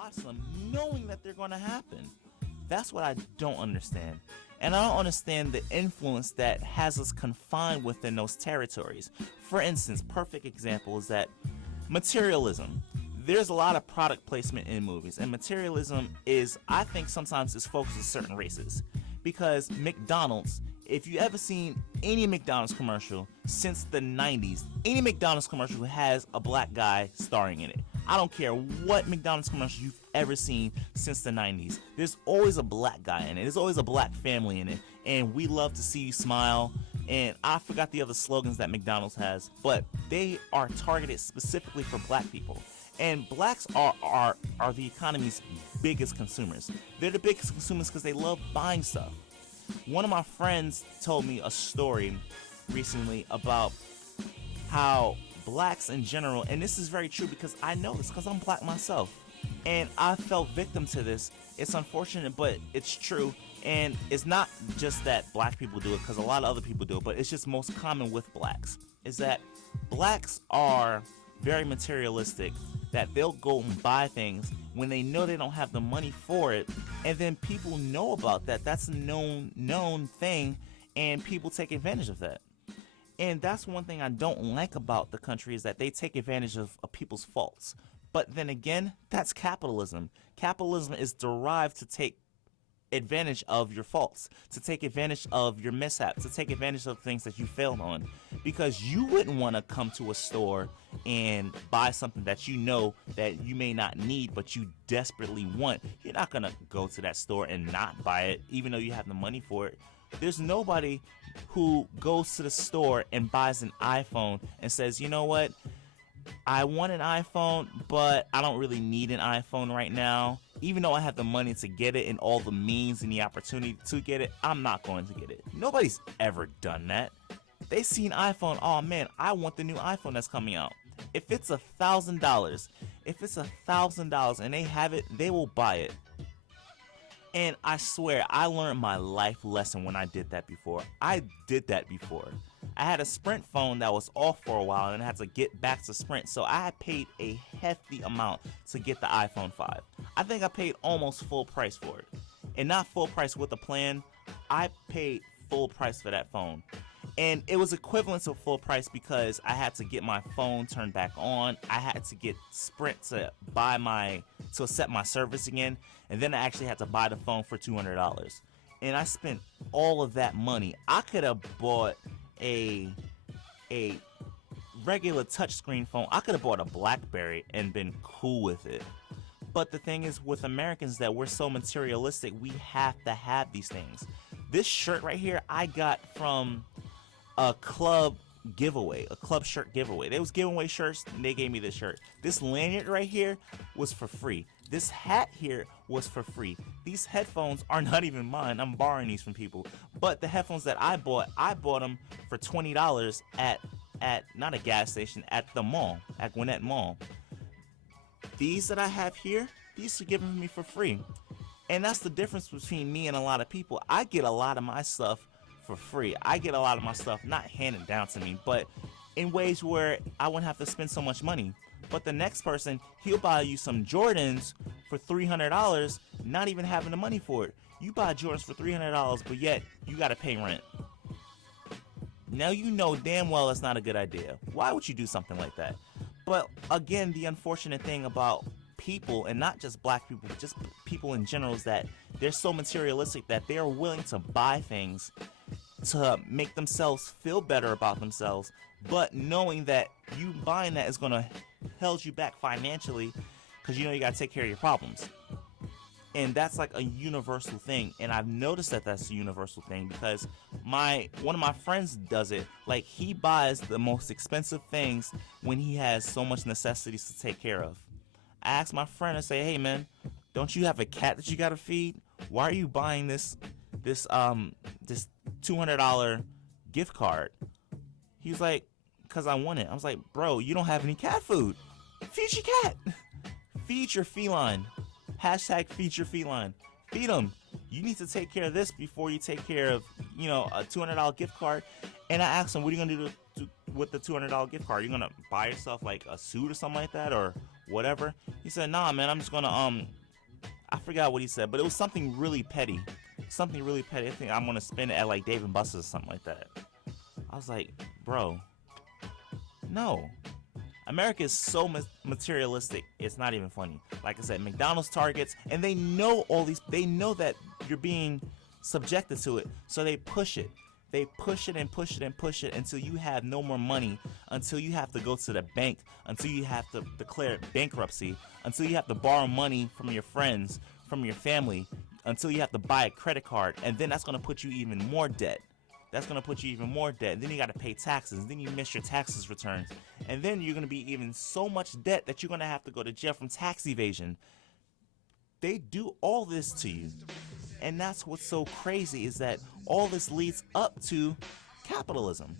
watch them knowing that they're going to happen. That's what I don't understand. And I don't understand the influence that has us confined within those territories. For instance, perfect example is that materialism. There's a lot of product placement in movies, and materialism is, I think, sometimes is focused on certain races. Because McDonald's, if you ever seen any McDonald's commercial since the 90s, any McDonald's commercial has a black guy starring in it. I don't care what McDonald's commercial you've ever seen since the 90s. There's always a black guy in it. There's always a black family in it. And we love to see you smile. And I forgot the other slogans that McDonald's has, but they are targeted specifically for black people. And blacks are the economy's biggest consumers. They're the biggest consumers because they love buying stuff. One of my friends told me a story recently about how blacks in general, and this is very true because I know this because I'm black myself, and I fell victim to this. It's unfortunate, but it's true. And it's not just that black people do it, because a lot of other people do it, but it's just most common with blacks, is that blacks are very materialistic, that they'll go and buy things when they know they don't have the money for it, and then people know about that. That's a known thing, and people take advantage of that. And that's one thing I don't like about the country, is that they take advantage of people's faults. But then again, that's capitalism. Capitalism is derived to take advantage of your faults, to take advantage of your mishaps, to take advantage of things that you failed on. Because you wouldn't want to come to a store and buy something that you know that you may not need but you desperately want. You're not going to go to that store and not buy it even though you have the money for it. There's nobody who goes to the store and buys an iPhone and says, you know what, I want an iPhone, but I don't really need an iPhone right now. Even though I have the money to get it and all the means and the opportunity to get it, I'm not going to get it. Nobody's ever done that. They see an iPhone, oh man, I want the new iPhone that's coming out. If it's $1,000 and they have it, they will buy it. And I swear, I learned my life lesson when I did that before. I had a Sprint phone that was off for a while and I had to get back to Sprint. So I paid a hefty amount to get the iPhone 5. I think I paid almost full price for it. And not full price with the plan. I paid full price for that phone. And it was equivalent to full price because I had to get my phone turned back on. I had to get Sprint to set my service again. And then I actually had to buy the phone for $200. And I spent all of that money. I could have bought a regular touchscreen phone. I could have bought a BlackBerry and been cool with it. But the thing is with Americans that we're so materialistic, we have to have these things. This shirt right here I got from a club giveaway, a club shirt giveaway. They was giving away shirts and they gave me this shirt. This lanyard right here was for free. This hat here was for free. These headphones are not even mine. I'm borrowing these from people. But the headphones that I bought them for $20 at not a gas station, at the mall, at Gwinnett Mall. These that I have here, these are given to me for free. And that's the difference between me and a lot of people. I get a lot of my stuff for free. I get a lot of my stuff not handed down to me, but in ways where I wouldn't have to spend so much money. But the next person, he'll buy you some Jordans for $300, not even having the money for it. You buy Jordans for $300, but yet you gotta pay rent. Now you know damn well that's not a good idea. Why would you do something like that? But again, the unfortunate thing about people, and not just black people, but just people in general, is that they're so materialistic that they're willing to buy things to make themselves feel better about themselves, but knowing that you buying that is going to hold you back financially because you know you got to take care of your problems. And that's like a universal thing, and I've noticed that that's a universal thing because one of my friends does it. Like, he buys the most expensive things when he has so much necessities to take care of. I asked my friend and say, hey man, don't you have a cat that you gotta feed? Why are you buying this $200 gift card? He's like, cause I want it. I was like, bro, you don't have any cat food. Feed your cat. Feed your feline. Hashtag feed your feline. Feed them. You need to take care of this before you take care of, a $200 gift card. And I asked him, what are you gonna do with the $200 gift card? Are you gonna buy yourself like a suit or something like that, or whatever. He said, nah, man, I'm just gonna I forgot what he said, but it was something really petty. Something really petty. I think I'm gonna spend it at like Dave and Buster's or something like that. I was like, bro, no. America is so materialistic, it's not even funny. Like I said, McDonald's, Targets, and they know all these, they know that you're being subjected to it, so they push it. They push it and push it and push it until you have no more money, until you have to go to the bank, until you have to declare bankruptcy, until you have to borrow money from your friends, from your family, until you have to buy a credit card, and then that's going to put you even more debt. That's going to put you even more debt. And then you got to pay taxes. Then you miss your taxes returns. And then you're going to be even so much debt that you're going to have to go to jail from tax evasion. They do all this to you. And that's what's so crazy, is that all this leads up to capitalism.